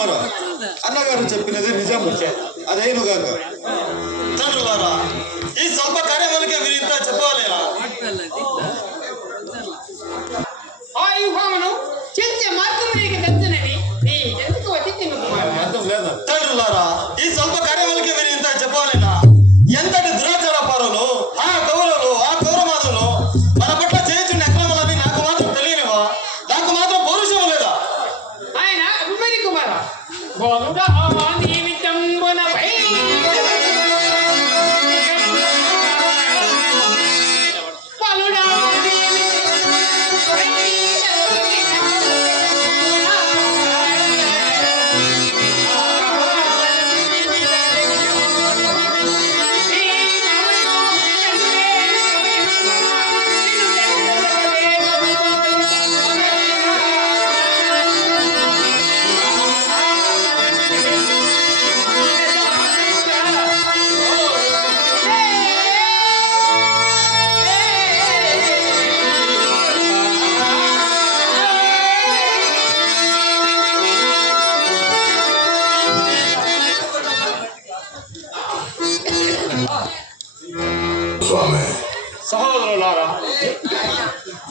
కుమార, అన్నగారు చెప్పినది నిజం. అదేనుగాక తండ్రులారా, ఈ స్వల్ప కార్యములకే మీరు ఇంత చెప్పవాలేనా? తండ్రులారా, ఈ స్వల్ప కార్యములకే మీరు ఇంత చెప్పవాలేనా? ఎంతటి దురాచార పరులు ఆ కౌరవులు, ఆ కౌరమాదులు మన పట్ల చేయించిన అక్రమాలని నాకు మాత్రం తెలియనివా? నాకు మాత్రం పౌరుషం లేదా? ఆయన అభిమన్యు కుమార సహోదరులారా,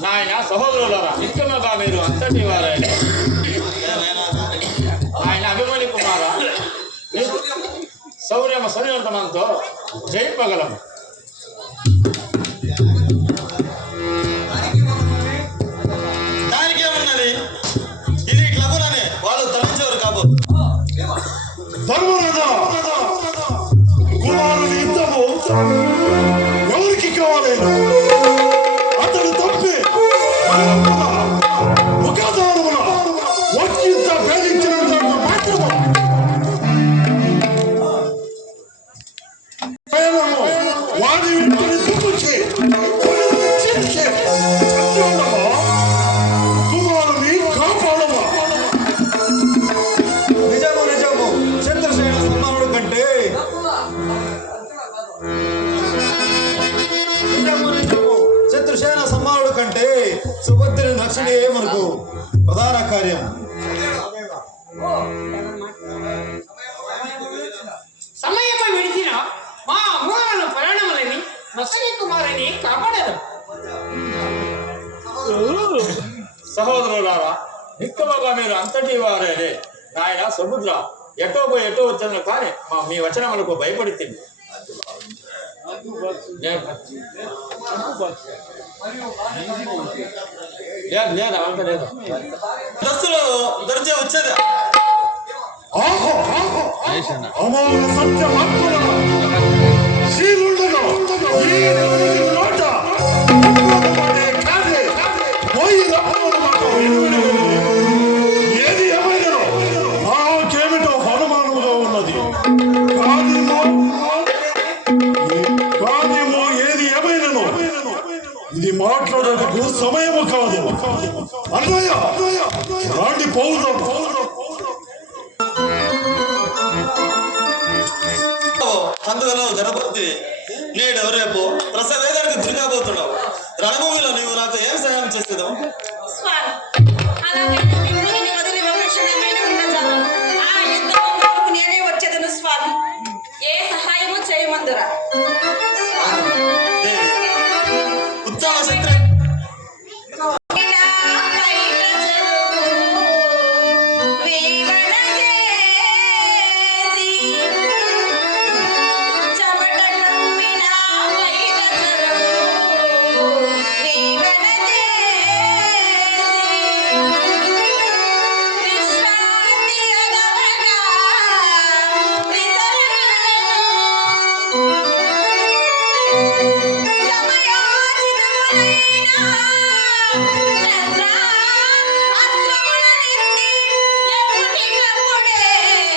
నాయన సహోదరులారా, నిత్యముగా మీరు అంతటి వారే. ఆయన అభిమన్యు కుమార, శౌర్యమ సరివంతమంతో జయింపగలము. దానికేమున్నది? ఇది క్లబులనే వాళ్ళు తరలించేవారు కాబోదు. కుమారుని యుద్ధము ఎవరికి కావాలి? అతడు తప్పి ముఖాధారమున ఒక్కింత భేదించినంత మాత్రము వాడి తుప్పుచి కుమారుని కాపాడమా? నిజము నిజము. చంద్రసేన సన్మానుడు కంటే శత్రుసేన సమ్మానుడు కంటే సుభద్రుని రక్షణే మనకు ప్రధాన కార్యం. సమయమై విడిచిన మా అమూలను ప్రాణములని అభిమన్యు కుమారుని కాపాడదు. సహోదరులారా, నిత్యముగా మీరు అంతటి వారే. నాయన సముద్ర, ఎటో పోయి ఎటో వచ్చాను కానీ మీ వచనములకు భయపడుతుంది. లేదు అంత లేదు. దస్తులు దొరిచే వచ్చేది అమోఘ సత్యమాత్మల శీలుండగా ఈ నలుగురి నోట ఉన్మాదపడే కాదే పోయి రమ్మన్నమాట. ఏది ఏమైనను నాకేమిటో అనుమానముగా ఉన్నది. కాదేమో ఏది ఏమైనను ఇది మాట్లాడేందుకు సమయము కాదు. అన్నయ్య రాండి పౌరులు. అందువల్ల గణపతి నేడు రేపు ప్రసవేదానికి గురి కాబోతున్నావు. రణభూమిలో నువ్వు నాకు ఏం సహాయం చేస్తావు?